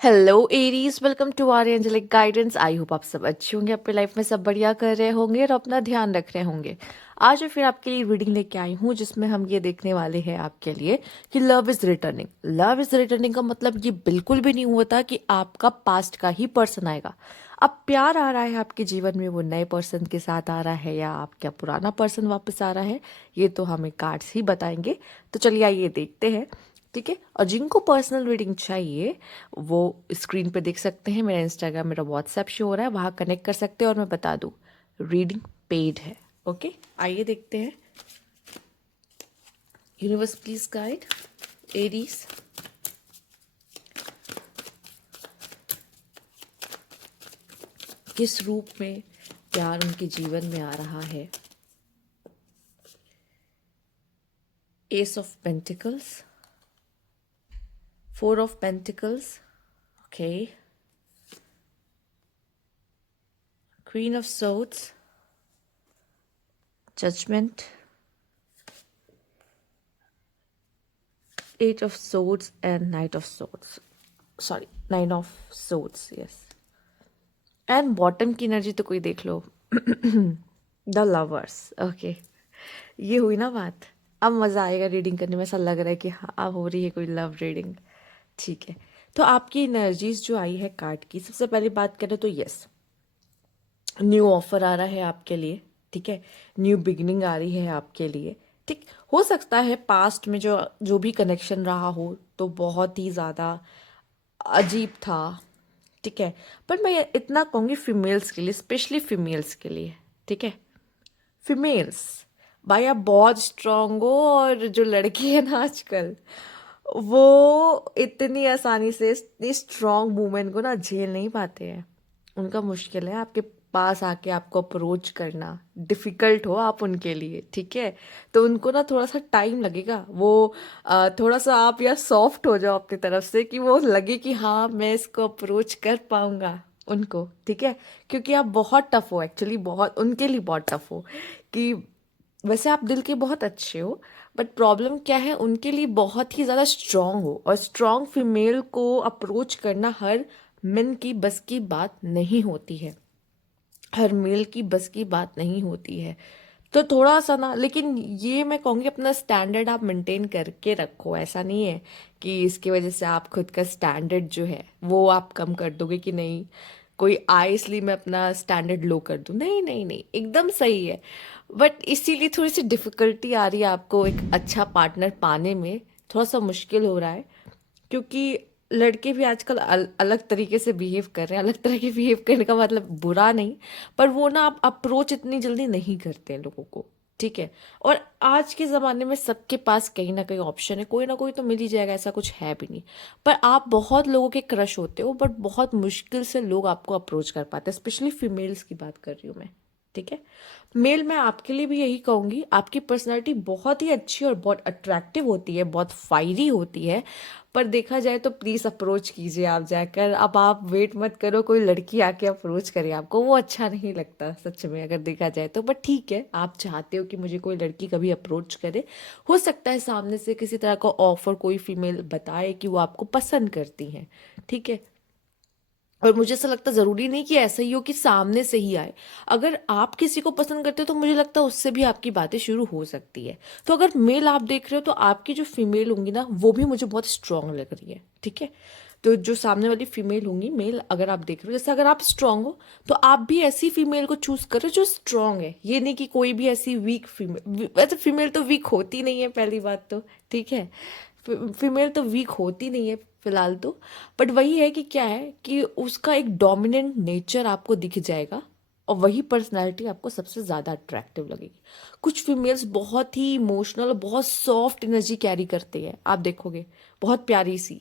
Hello Aries, welcome to our angelic guidance. I hope आप सब अच्छे होंगे, अपने लाइफ में सब बढ़िया कर रहे होंगे और अपना ध्यान रख रहे होंगे। आज मैं फिर आपके लिए रीडिंग लेके आई हूँ जिसमें हम ये देखने वाले हैं आपके लिए कि love is returning. Love is returning का मतलब ये बिल्कुल भी नहीं होता कि आपका पास्ट का ही पर्सन आएगा। अब प्यार आ रहा है आपके जीवन में, वो नए पर्सन के साथ आ रहा है या आपका पुराना पर्सन वापस आ रहा है, ये तो हमें कार्ड्स ही बताएंगे। तो चलिए आइए देखते हैं। ठीक है, और जिनको पर्सनल रीडिंग चाहिए वो स्क्रीन पे देख सकते हैं। मेरा इंस्टाग्राम, मेरा व्हाट्सएप शो हो रहा है, वहाँ कनेक्ट कर सकते हैं। और मैं बता दूँ, रीडिंग पेड है। ओके, आइए देखते हैं। Universe please guide Aries. किस रूप में प्यार उनके जीवन में आ रहा है। Ace of pentacles, four of pentacles, okay, queen of swords, judgement, eight of swords and knight of swords, sorry, nine of swords, yes. And bottom की एनर्जी तो कोई देख लो। The lovers, okay. ये हुई ना बात। अब मज़ा आएगा रीडिंग करने में, ऐसा लग रहा है कि हाँ अब हो रही है कोई लव रीडिंग। ठीक है, तो आपकी एनर्जीज जो आई है कार्ड की, सबसे पहले बात करें तो यस, न्यू ऑफर आ रहा है आपके लिए। ठीक है, न्यू बिगिनिंग आ रही है आपके लिए। ठीक, हो सकता है पास्ट में जो जो भी कनेक्शन रहा हो तो बहुत ही ज़्यादा अजीब था। ठीक है, पर मैं इतना कहूँगी फीमेल्स के लिए, स्पेशली फीमेल्स के लिए। ठीक है, फीमेल्स, भाई आप बहुत स्ट्रांग हो। और जो लड़की है ना आजकल, वो इतनी आसानी से इतनी स्ट्रांग वुमेन को ना झेल नहीं पाते हैं। उनका मुश्किल है आपके पास आके आपको अप्रोच करना, डिफिकल्ट हो आप उनके लिए। ठीक है, तो उनको ना थोड़ा सा टाइम लगेगा। वो थोड़ा सा आप या सॉफ्ट हो जाओ अपनी तरफ से कि वो लगे कि हाँ मैं इसको अप्रोच कर पाऊंगा उनको। ठीक है, क्योंकि आप बहुत टफ हो एक्चुअली, बहुत उनके लिए बहुत टफ हो कि वैसे आप दिल के बहुत अच्छे हो, बट प्रॉब्लम क्या है, उनके लिए बहुत ही ज़्यादा स्ट्रांग हो। और स्ट्रांग फीमेल को अप्रोच करना हर मेन की बस की बात नहीं होती है, हर मेल की बस की बात नहीं होती है। तो थोड़ा सा ना, लेकिन ये मैं कहूँगी अपना स्टैंडर्ड आप मेंटेन करके रखो। ऐसा नहीं है कि इसकी वजह से आप खुद का स्टैंडर्ड जो है वो आप कम कर दोगे कि नहीं कोई आए इसलिए मैं अपना स्टैंडर्ड लो कर दूं। नहीं नहीं नहीं, एकदम सही है। बट इसीलिए थोड़ी सी डिफिकल्टी आ रही है आपको एक अच्छा पार्टनर पाने में, थोड़ा सा मुश्किल हो रहा है। क्योंकि लड़के भी आजकल अलग तरीके से बिहेव कर रहे हैं। अलग तरह के बिहेव करने का मतलब बुरा नहीं, पर वो ना आप अप्रोच इतनी जल्दी नहीं करते हैं लोगों को। ठीक है, और आज के ज़माने में सबके पास कहीं ना कहीं ऑप्शन है, कोई ना कोई तो मिल ही जाएगा, ऐसा कुछ है भी नहीं। पर आप बहुत लोगों के क्रश होते हो, बट बहुत मुश्किल से लोग आपको अप्रोच कर पाते हैं, स्पेशली फीमेल्स की बात कर रही हूँ मैं। ठीक है, मेल मैं आपके लिए भी यही कहूँगी, आपकी पर्सनैलिटी बहुत ही अच्छी और बहुत अट्रैक्टिव होती है, बहुत फायरी होती है। पर देखा जाए तो प्लीज़ अप्रोच कीजिए आप जाकर। अब आप वेट मत करो कोई लड़की आके अप्रोच करे आपको, वो अच्छा नहीं लगता सच में अगर देखा जाए तो। बट ठीक है, आप चाहते हो कि मुझे कोई लड़की कभी अप्रोच करे, हो सकता है सामने से किसी तरह का ऑफर कोई फीमेल बताए कि वो आपको पसंद करती हैं। ठीक है, और मुझे ऐसा लगता है ज़रूरी नहीं कि ऐसा ही हो कि सामने से ही आए। अगर आप किसी को पसंद करते हो तो मुझे लगता है उससे भी आपकी बातें शुरू हो सकती है। तो अगर मेल आप देख रहे हो तो आपकी जो फीमेल होंगी ना वो भी मुझे बहुत स्ट्रांग लग रही है। ठीक है, तो जो सामने वाली फीमेल होंगी, मेल अगर आप देख रहे हो, जैसे अगर आप स्ट्रांग हो तो आप भी ऐसी फीमेल को चूज करो जो स्ट्रांग है। ये नहीं कि कोई भी ऐसी वीक फीमेल, वैसे फीमेल तो वीक होती नहीं है पहली बात तो। ठीक है, फीमेल तो वीक होती नहीं है फिलहाल तो। बट वही है कि क्या है कि उसका एक डोमिनेंट नेचर आपको दिख जाएगा, और वही पर्सनालिटी आपको सबसे ज़्यादा अट्रैक्टिव लगेगी। कुछ फीमेल्स बहुत ही इमोशनल और बहुत सॉफ्ट एनर्जी कैरी करती है, आप देखोगे, बहुत प्यारी सी।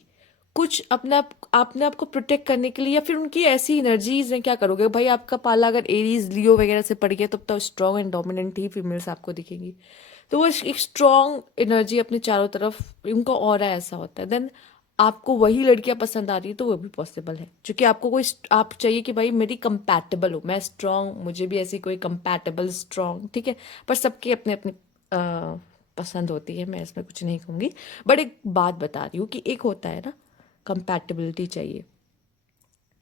कुछ अपने आप को प्रोटेक्ट करने के लिए, या फिर उनकी ऐसी एनर्जीज हैं, क्या करोगे भाई, आपका पाला अगर एरीज लियो वगैरह से पड़ गया तब तो strong and dominant he females आपको दिखेंगी। तो वो एक स्ट्रॉन्ग एनर्जी अपने चारों तरफ, उनका ऑरा ऐसा होता है। देन आपको वही लड़कियां पसंद आ रही है तो वो भी पॉसिबल है, क्योंकि आपको कोई आप चाहिए कि भाई मेरी कंपैटिबल हो, मैं स्ट्रॉन्ग, मुझे भी ऐसी कोई कंपैटिबल स्ट्रॉन्ग। ठीक है, पर सबकी अपने अपने पसंद होती है, मैं इसमें कुछ नहीं कहूँगी। बट एक बात बता रही हूँ कि एक होता है ना, कंपैटिबिलिटी चाहिए।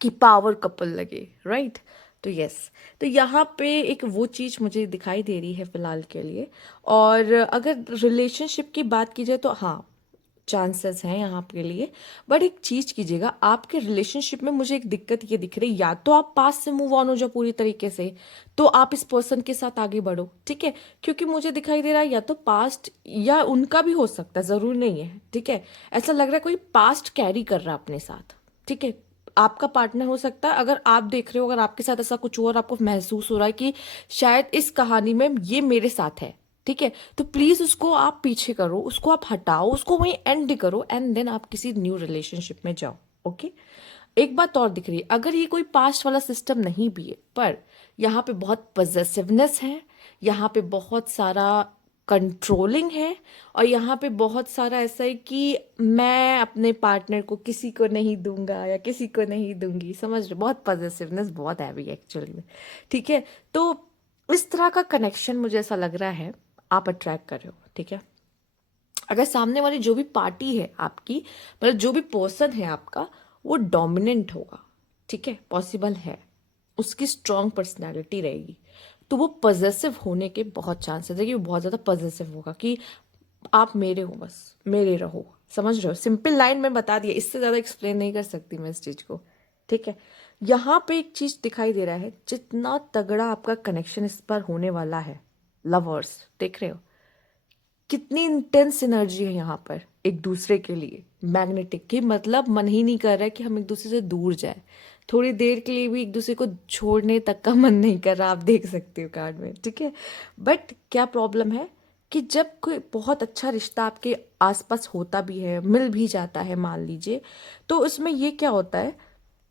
कि पावर कपल लगे, राइट। तो यस, तो यहाँ पे एक वो चीज़ मुझे दिखाई दे रही है फिलहाल के लिए। और अगर रिलेशनशिप की बात की जाए तो हाँ, चांसेस हैं यहाँ के लिए। बट एक चीज़ कीजिएगा, आपके रिलेशनशिप में मुझे एक दिक्कत ये दिख रही, या तो आप पास से मूव ऑन हो जाओ पूरी तरीके से, तो आप इस पर्सन के साथ आगे बढ़ो, ठीक है। क्योंकि मुझे दिखाई दे रहा है या तो पास्ट, या उनका भी हो सकता है, ज़रूर नहीं है, ठीक है। ऐसा लग रहा है कोई पास्ट कैरी कर रहा है अपने साथ, ठीक है। आपका पार्टनर हो सकता है, अगर आप देख रहे हो, अगर आपके साथ ऐसा कुछ हो और आपको महसूस हो रहा है कि शायद इस कहानी में ये मेरे साथ है, ठीक है, तो प्लीज उसको आप पीछे करो, उसको आप हटाओ, उसको वहीं एंड करो, एंड देन आप किसी न्यू रिलेशनशिप में जाओ, ओके। एक बात और दिख रही है, अगर ये कोई पास्ट वाला सिस्टम नहीं भी है, पर यहाँ पे बहुत पजेसिवनेस है, यहाँ पे बहुत सारा कंट्रोलिंग है, और यहाँ पे बहुत सारा ऐसा है कि मैं अपने पार्टनर को किसी को नहीं दूंगा या किसी को नहीं दूंगी, समझ रहे, बहुत पजेसिवनेस बहुत हैवी एक्चुअली में, ठीक है। तो इस तरह का कनेक्शन मुझे ऐसा लग रहा है आप अट्रैक्ट कर रहे हो, ठीक है। अगर सामने वाली जो भी पार्टी है आपकी, मतलब जो भी पर्सन है आपका, वो डोमिनेंट होगा, ठीक है, पॉसिबल है, उसकी स्ट्रांग पर्सनैलिटी रहेगी, तो वो पजेसिव होने के बहुत चांसेस है कि वो बहुत ज़्यादा पजेसिव होगा कि आप मेरे हो, बस मेरे रहो, समझ रहे हो। सिंपल लाइन में बता दिया, इससे ज़्यादा एक्सप्लेन नहीं कर सकती मैं इस चीज़ को, ठीक है। यहाँ पे एक चीज़ दिखाई दे रहा है, जितना तगड़ा आपका कनेक्शन इस पर होने वाला है, लवर्स, देख रहे हो कितनी इंटेंस एनर्जी है यहाँ पर एक दूसरे के लिए, मैग्नेटिक, की मतलब मन ही नहीं कर रहा है कि हम एक दूसरे से दूर जाए, थोड़ी देर के लिए भी एक दूसरे को छोड़ने तक का मन नहीं कर रहा, आप देख सकते हो कार्ड में, ठीक है। बट क्या प्रॉब्लम है कि जब कोई बहुत अच्छा रिश्ता आपके आसपास होता भी है, मिल भी जाता है मान लीजिए, तो उसमें ये क्या होता है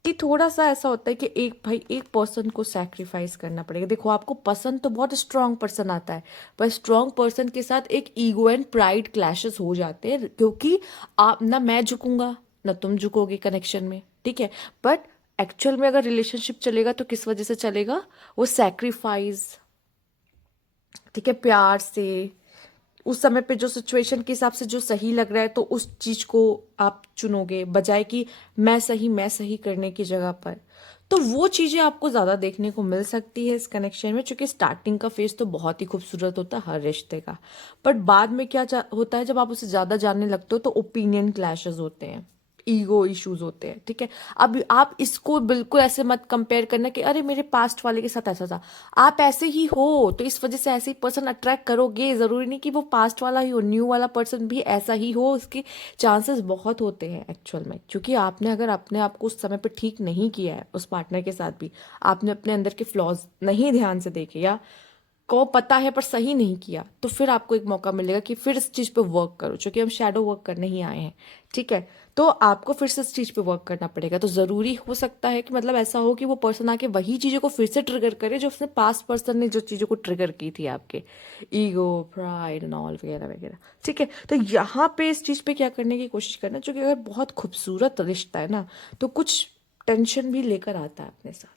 कि थोड़ा सा ऐसा होता है कि एक पर्सन को सैक्रिफाइस करना पड़ेगा। देखो, आपको पसंद तो बहुत स्ट्रांग पर्सन आता है, पर स्ट्रांग पर्सन के साथ एक ईगो एंड प्राइड क्लैशेस हो जाते हैं, क्योंकि आप ना, मैं झुकूंगा ना तुम झुकोगे कनेक्शन में, ठीक है। बट एक्चुअल में अगर रिलेशनशिप चलेगा तो किस वजह से चलेगा, वो सैक्रिफाइस, ठीक है, प्यार से, उस समय पे जो सिचुएशन के हिसाब से जो सही लग रहा है तो उस चीज को आप चुनोगे, बजाय कि मैं सही करने की जगह पर। तो वो चीजें आपको ज्यादा देखने को मिल सकती है इस कनेक्शन में, क्योंकि स्टार्टिंग का फेज तो बहुत ही खूबसूरत होता है हर रिश्ते का, बट बाद में क्या होता है, जब आप उसे ज्यादा जानने लगते हो तो ओपिनियन क्लैशेस होते हैं, ईगो इश्यूज होते हैं, ठीक है। अब आप इसको बिल्कुल ऐसे मत कंपेयर करना कि अरे मेरे पास्ट वाले के साथ ऐसा था, आप ऐसे ही हो तो इस वजह से ऐसे ही पर्सन अट्रैक्ट करोगे, जरूरी नहीं कि वो पास्ट वाला ही हो, न्यू वाला पर्सन भी ऐसा ही हो, उसके चांसेस बहुत होते हैं एक्चुअल में, क्योंकि आपने अगर अपने आप को उस समय पे ठीक नहीं किया है, उस पार्टनर के साथ भी आपने अपने अंदर के फ्लॉज नहीं ध्यान से देखे, या को पता है पर सही नहीं किया, तो फिर आपको एक मौका मिलेगा कि फिर इस चीज पे वर्क करो, क्योंकि हम शैडो वर्क करने ही आए हैं, ठीक है। तो आपको फिर से इस चीज पे वर्क करना पड़ेगा, तो जरूरी हो सकता है कि मतलब ऐसा हो कि वो पर्सन आके वही चीजों को फिर से ट्रिगर करे जो उसने पास्ट पर्सन ने जो चीजों को ट्रिगर की थी, आपके ईगो, प्राइड एंड ऑल वगैरह वगैरह, ठीक है। तो यहाँ पे इस चीज पे क्या करने की कोशिश करना, क्योंकि अगर बहुत खूबसूरत रिश्ता है ना, तो कुछ टेंशन भी लेकर आता है अपने साथ,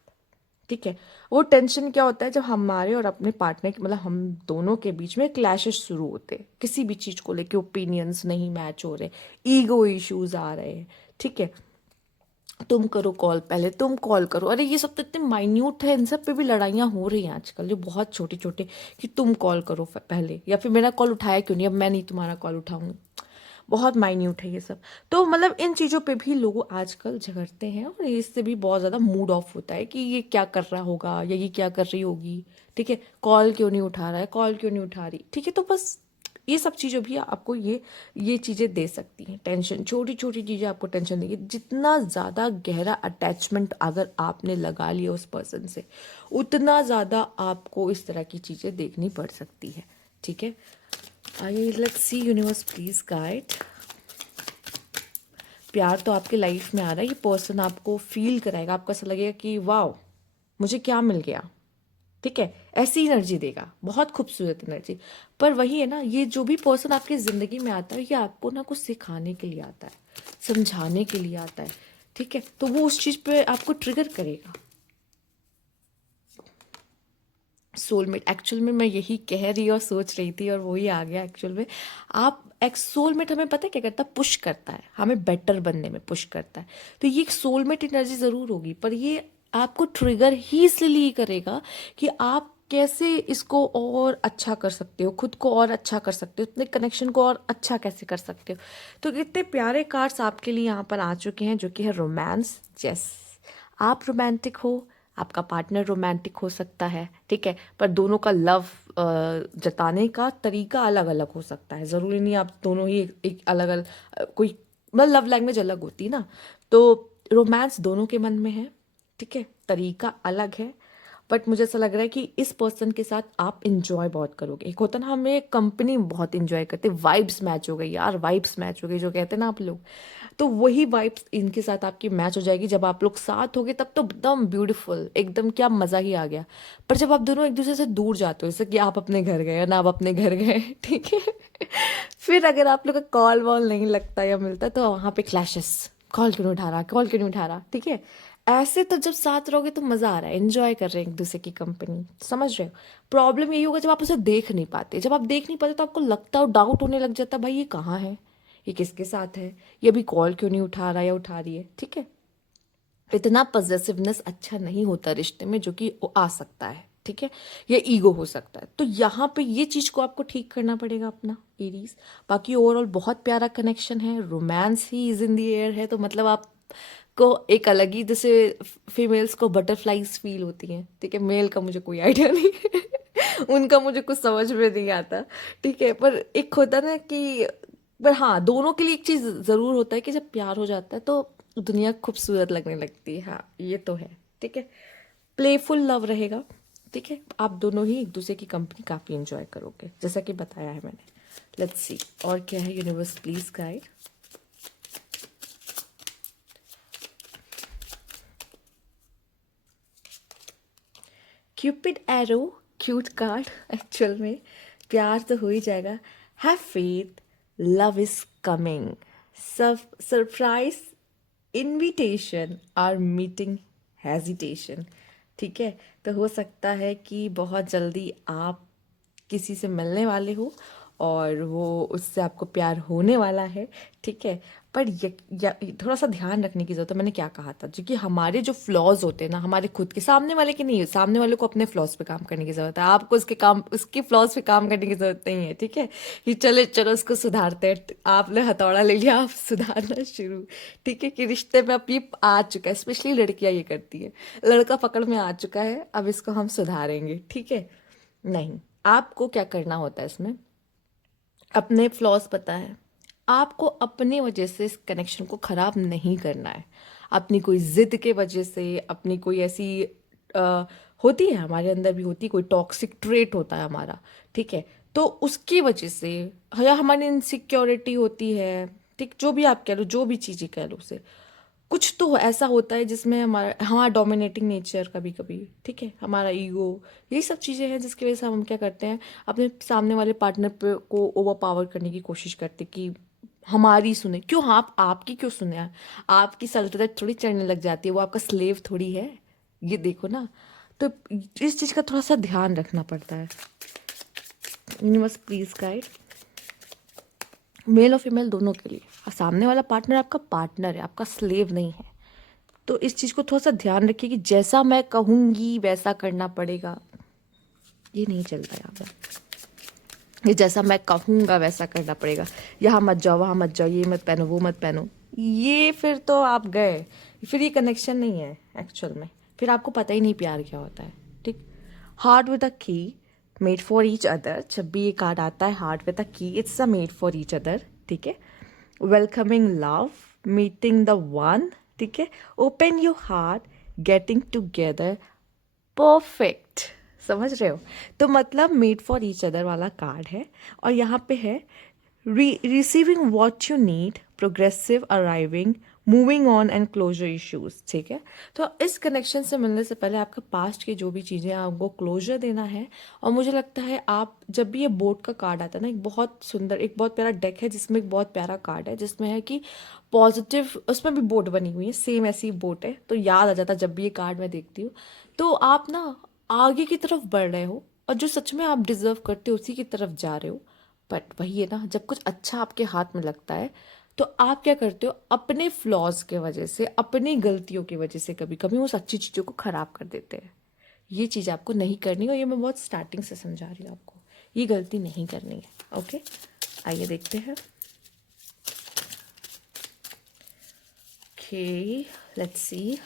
ठीक है। वो टेंशन क्या होता है, जब हमारे और अपने पार्टनर के, मतलब हम दोनों के बीच में क्लैशेस शुरू होते हैं, किसी भी चीज को लेके ओपिनियंस नहीं मैच हो रहे, ईगो इश्यूज आ रहे हैं, ठीक है। तुम करो कॉल, पहले तुम कॉल करो, अरे ये सब तो इतने माइन्यूट है, इन सब पे भी लड़ाइयाँ हो रही हैं आजकल, जो बहुत छोटे छोटे, कि तुम कॉल करो पहले, या फिर मेरा कॉल उठाया क्यों नहीं, अब मैं नहीं तुम्हारा कॉल उठाऊंगी, बहुत माइन्यूट है ये सब। तो मतलब इन चीज़ों पे भी लोग आजकल झगड़ते हैं, और इससे भी बहुत ज़्यादा मूड ऑफ होता है कि ये क्या कर रहा होगा या ये क्या कर रही होगी, ठीक है, कॉल क्यों नहीं उठा रहा है, कॉल क्यों नहीं उठा रही, ठीक है। तो बस ये सब चीज़ें भी आपको ये चीज़ें दे सकती हैं टेंशन, छोटी छोटी चीज़ें आपको टेंशन देंगी। जितना ज़्यादा गहरा अटैचमेंट अगर आपने लगा लिया उस पर्सन से, उतना ज़्यादा आपको इस तरह की चीज़ें देखनी पड़ सकती है, ठीक है। आइए let's see, universe please guide. प्यार तो आपके लाइफ में आ रहा है, ये पर्सन आपको फील कराएगा, आपको ऐसा लगेगा कि वाह मुझे क्या मिल गया, ठीक है, ऐसी एनर्जी देगा, बहुत खूबसूरत एनर्जी। पर वही है ना, ये जो भी पर्सन आपकी जिंदगी में आता है, ये आपको ना कुछ सिखाने के लिए आता है, समझाने के लिए आता है, ठीक है। तो वो उस चीज पे आपको ट्रिगर करेगा, सोलमेट एक्चुअल में मैं यही कह रही और सोच रही थी और वही आ गया एक्चुअल में। आप एक सोलमेट हमें पता है क्या करता है, पुश करता है, हमें बेटर बनने में पुश करता है। तो ये एक सोलमेट एनर्जी ज़रूर होगी, पर ये आपको ट्रिगर ही इसलिए करेगा कि आप कैसे इसको और अच्छा कर सकते हो, खुद को और अच्छा कर सकते हो, अपने कनेक्शन को और अच्छा कैसे कर सकते हो। तो इतने प्यारे कार्ड्स आपके लिए यहाँ पर आ चुके हैं, जो कि है रोमांस चेस। आप रोमांटिक हो, आपका पार्टनर रोमांटिक हो सकता है, ठीक है, पर दोनों का लव जताने का तरीका अलग अलग हो सकता है। ज़रूरी नहीं आप दोनों ही एक अलग अलग कोई मतलब लव लैंग्वेज अलग होती है ना। तो रोमांस दोनों के मन में है, ठीक है, तरीका अलग है। बट मुझे ऐसा लग रहा है कि इस पर्सन के साथ आप इंजॉय बहुत करोगे। एक होता है ना, हमें कंपनी बहुत इंजॉय करते, वाइब्स मैच हो गई यार, वाइब्स मैच हो गई जो कहते हैं ना आप लोग। तो वही वाइब्स इनके साथ आपकी मैच हो जाएगी। जब आप लोग साथ होगे तब तो एकदम ब्यूटीफुल, एकदम क्या मज़ा ही आ गया। पर जब आप दोनों एक दूसरे से दूर जाते हो, जैसे कि आप अपने घर गए ना, आप अपने घर गए ठीक है फिर अगर आप लोग का कॉल वॉल नहीं लगता या मिलता, तो वहाँ पे क्लैशेस, कॉल क्यों नहीं उठा रहा, कॉल क्यों नहीं उठा रहा, ठीक है। ऐसे तो जब साथ रहोगे तो मज़ा आ रहा है, एंजॉय कर रहे हैं एक दूसरे की कंपनी, समझ रहे हो। प्रॉब्लम यही होगा जब आप उसे देख नहीं पाते। जब आप देख नहीं पाते तो आपको लगता है, डाउट होने लग जाता है, भाई ये कहाँ है, ये किसके साथ है, ये अभी कॉल क्यों नहीं उठा रहा या उठा रही है, ठीक है। इतना पॉजेसिवनेस अच्छा नहीं होता रिश्ते में, जो कि वो आ सकता है, ठीक है, या ईगो हो सकता है। तो यहाँ पे ये चीज़ को आपको ठीक करना पड़ेगा अपना एरीज। बाकी ओवरऑल बहुत प्यारा कनेक्शन है, romance he is in the air है। तो मतलब आप को एक अलग ही, जैसे फीमेल्स को बटरफ्लाईज फील होती हैं, ठीक है, मेल का मुझे कोई आइडिया नहीं है उनका मुझे कुछ समझ में नहीं आता, ठीक है। पर एक होता ना कि, पर हाँ, दोनों के लिए एक चीज़ ज़रूर होता है कि जब प्यार हो जाता है तो दुनिया खूबसूरत लगने लगती है। हाँ, ये तो है, ठीक है। प्लेफुल लव रहेगा, ठीक है। आप दोनों ही एक दूसरे की कंपनी काफ़ी इंजॉय करोगे, जैसा कि बताया है मैंने। लेट्स सी और क्या है, universe please guide. Cupid arrow, cute card actual में। प्यार तो हो ही जाएगा। Have faith, love is coming, सब surprise invitation or meeting hesitation, ठीक है। तो हो सकता है कि बहुत जल्दी आप किसी से मिलने वाले हो और वो उससे आपको प्यार होने वाला है, ठीक है। पर थोड़ा सा ध्यान रखने की जरूरत है। मैंने क्या कहा था, जो कि हमारे जो फ्लॉज होते हैं ना, हमारे खुद के, सामने वाले के नहीं, सामने वाले को अपने फ्लॉज पे काम करने की जरूरत है। आपको उसके फ्लॉज पे काम करने की जरूरत नहीं है, ठीक है। कि चले चलो उसको सुधारते हैं, आपने हथौड़ा ले लिया, आप सुधारना शुरू, ठीक है। कि रिश्ते में अब ये आ चुका है, स्पेशली लड़कियां ये करती है, लड़का पकड़ में आ चुका है, अब इसको हम सुधारेंगे, ठीक है। नहीं, आपको क्या करना होता है इसमें, अपने फ्लॉज पता है, आपको अपने वजह से इस कनेक्शन को ख़राब नहीं करना है। अपनी कोई ज़िद के वजह से, अपनी कोई ऐसी अ, होती है, हमारे अंदर भी होती है, कोई टॉक्सिक ट्रेट होता है हमारा, ठीक है। तो उसकी वजह से, या हमारी इनसिक्योरिटी होती है, ठीक, जो भी आप कह लो, जो भी चीज़ें कह लो उसे, कुछ तो ऐसा होता है जिसमें हमारा हमारा डोमिनेटिंग नेचर कभी कभी, ठीक है, हमारा ईगो, यही सब चीज़ें हैं जिसकी वजह से हम क्या करते हैं, अपने सामने वाले पार्टनर पे को ओवर पावर करने की कोशिश करते हैं कि हमारी सुने। क्यों, आप आपकी क्यों सुने, आपकी सल्तनत थोड़ी चढ़ने लग जाती है, वो आपका स्लेव थोड़ी है, ये देखो ना। तो इस चीज़ का थोड़ा सा ध्यान रखना पड़ता है। यूनिवर्स प्लीज गाइड, मेल और फीमेल दोनों के लिए। और सामने वाला पार्टनर आपका पार्टनर है, आपका स्लेव नहीं है। तो इस चीज़ को थोड़ा सा ध्यान रखिए कि जैसा मैं कहूँगी वैसा करना पड़ेगा, ये नहीं चलता यहाँ पे। ये जैसा मैं कहूँगा वैसा करना पड़ेगा, यहाँ मत जाओ, वहाँ मत जाओ, ये मत पहनो, वो मत पहनो, ये फिर तो आप गए, फिर ये कनेक्शन नहीं है एक्चुअल में। फिर आपको पता ही नहीं प्यार क्या होता है, ठीक। हार्ट विद अ की, मेड फॉर ईच अदर। जब भी ये कार्ड आता है heart with a key, it's a made for each other, ठीक है। Welcoming love, meeting the one, ठीक है। Open your heart, getting together, perfect, समझ रहे हो। तो मतलब मेड फॉर ईच अदर वाला कार्ड है, और यहाँ पे है receiving what you need, progressive arriving, moving on and closure issues, ठीक है। तो इस कनेक्शन से मिलने से पहले आपका पास्ट की जो भी चीज़ें हैं आपको क्लोजर देना है। और मुझे लगता है आप जब भी ये बोर्ड का कार्ड आता है ना, एक बहुत सुंदर, एक बहुत प्यारा डेक है जिसमें एक बहुत प्यारा कार्ड है जिसमें है कि पॉजिटिव, उसमें भी बोट बनी हुई है, सेम ऐसी बोट है, तो याद आ जाता है जब भी ये कार्ड मैं देखती हूँ। तो आप ना आगे की तरफ बढ़ रहे हो और जो सच में आप डिजर्व करते हो उसी की तरफ जा रहे हो। बट वही है ना, जब कुछ अच्छा आपके हाथ में लगता है तो आप क्या करते हो, अपने फ्लॉज के वजह से, अपनी गलतियों की वजह से कभी कभी उस अच्छी चीज़ों को खराब कर देते हैं। ये चीज़ आपको नहीं करनी, और ये मैं बहुत स्टार्टिंग से समझा रही हूँ आपको, ये गलती नहीं करनी है। ओके, आइए देखते हैं। Okay, let's see.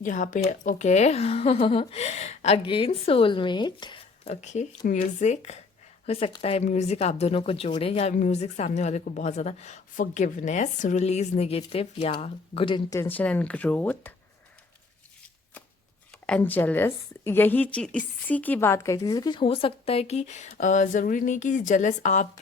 यहाँ पे okay again soulmate. Okay, music. हो सकता है म्यूजिक आप दोनों को जोड़े, या म्यूजिक सामने वाले को बहुत ज़्यादा फॉरगिवनेस, रिलीज नेगेटिव, या good intention and growth and jealous. यही चीज, इसी की बात कही थी। जैसे कि हो सकता है कि ज़रूरी नहीं कि जेलस आप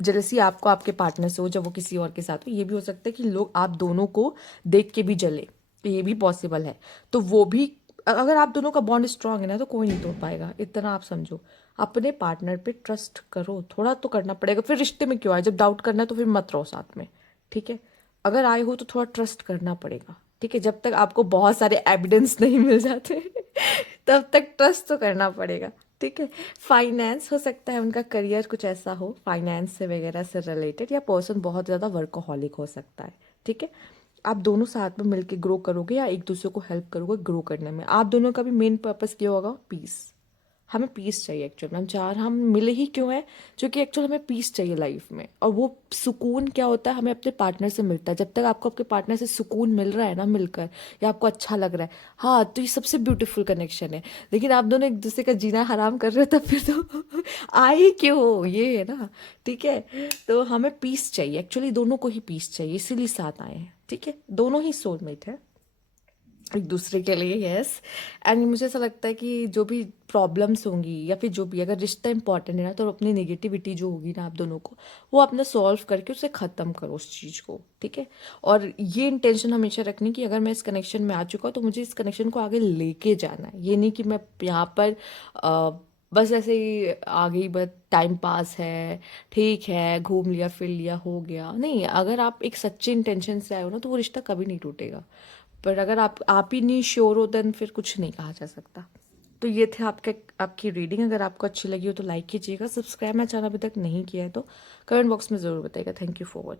जेलसी आपको आपके पार्टनर से हो जब वो किसी और के साथ हो। ये भी हो सकता है कि लोग आप दोनों को देख के भी जले, ये भी पॉसिबल है। तो वो भी, अगर आप दोनों का बॉन्ड स्ट्रांग है ना तो कोई नहीं तोड़ पाएगा, इतना आप समझो। अपने पार्टनर पे ट्रस्ट करो, थोड़ा तो करना पड़ेगा। फिर रिश्ते में क्यों आए, जब डाउट करना है तो फिर मत रहो साथ में, ठीक है। अगर आए हो तो थोड़ा ट्रस्ट करना पड़ेगा, ठीक है। जब तक आपको बहुत सारे एविडेंस नहीं मिल जाते तब तक ट्रस्ट तो करना पड़ेगा, ठीक है। फाइनेंस, हो सकता है उनका करियर कुछ ऐसा हो फाइनेंस से वगैरह से रिलेटेड, या पर्सन बहुत ज़्यादा वर्कोहॉलिक हो सकता है, ठीक है। आप दोनों साथ में मिलके ग्रो करोगे, या एक दूसरे को हेल्प करोगे ग्रो करने में। आप दोनों का भी मेन पर्पस क्या होगा, पीस। हमें पीस चाहिए एक्चुअल में, हम मिले ही क्यों हैं, क्योंकि एक्चुअल हमें पीस चाहिए लाइफ में। और वो सुकून क्या होता है, हमें अपने पार्टनर से मिलता है। जब तक आपको आपके पार्टनर से सुकून मिल रहा है ना मिलकर, या आपको अच्छा लग रहा है, हाँ, तो ये सबसे ब्यूटीफुल कनेक्शन है। लेकिन आप दोनों एक दूसरे का जीना हराम कर रहे हो, तब फिर तो आए क्यों, ये है ना, ठीक है। तो हमें पीस चाहिए एक्चुअली, दोनों को ही पीस चाहिए, इसीलिए साथ आए हैं, ठीक है। दोनों ही सोलमेट है एक दूसरे के लिए, यस। एंड मुझे ऐसा लगता है कि जो भी प्रॉब्लम्स होंगी, या फिर जो भी, अगर रिश्ता इंपॉर्टेंट है ना, तो अपनी नेगेटिविटी जो होगी ना आप दोनों को, वो अपना सॉल्व करके उसे ख़त्म करो उस चीज़ को, ठीक है। और ये इंटेंशन हमेशा रखनी कि अगर मैं इस कनेक्शन में आ चुका तो मुझे इस कनेक्शन को आगे लेके जाना है। ये नहीं कि मैं यहाँ पर बस ऐसे ही आ गई, बस टाइम पास है, ठीक है, घूम लिया फिर लिया हो गया, नहीं। अगर आप एक सच्चे इंटेंशन से आए हो ना तो वो रिश्ता कभी नहीं टूटेगा। पर अगर आप ही नहीं श्योर हो, देन फिर कुछ नहीं कहा जा सकता। तो ये थे आपकी रीडिंग। अगर आपको अच्छी लगी हो तो लाइक कीजिएगा, सब्सक्राइब मेरा चैनल अभी तक नहीं किया है तो कमेंट बॉक्स में ज़रूर बताइएगा। Thank you for watching.